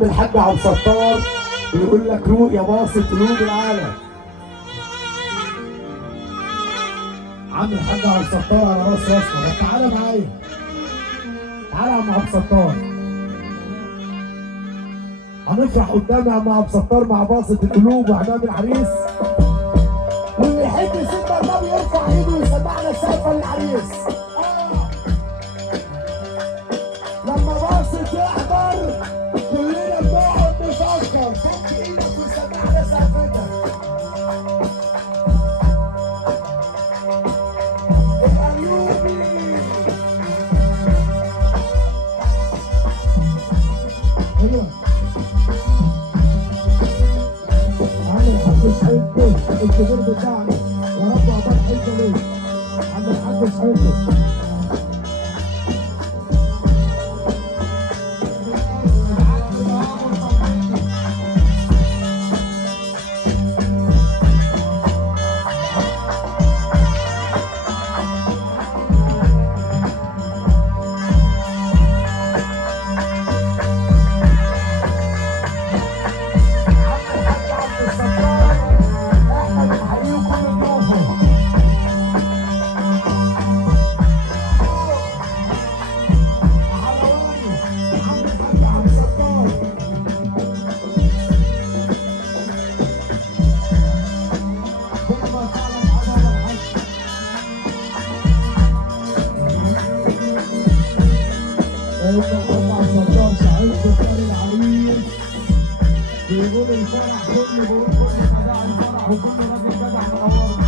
عم الحاج عبد الستار بيقول لك روق يا باصة قلوب العالم. عم الحاج عبد الستار على راس راسنا. طب تعالى معايا، تعالى يا عم عبد الستار، هنفرح قدام يا عم عبد الستار مع باصة القلوب وعمام العريس، واللي يحب يسيب النبي يرفع ايده ويسمعنا السقفة للعريس. لما باصة يحضر كلنا بنقعد نفكر، فك ايدك وسمعنا سقفتك. الأيوبي ايوه عم الحاج صحيحته الكبير بتاعنا، يا رب عقبال حلته ليه عم الحاج صحيحته. بيقول الفرح كله، بيقول كل خداع الفرح وكل راجل جدع منور.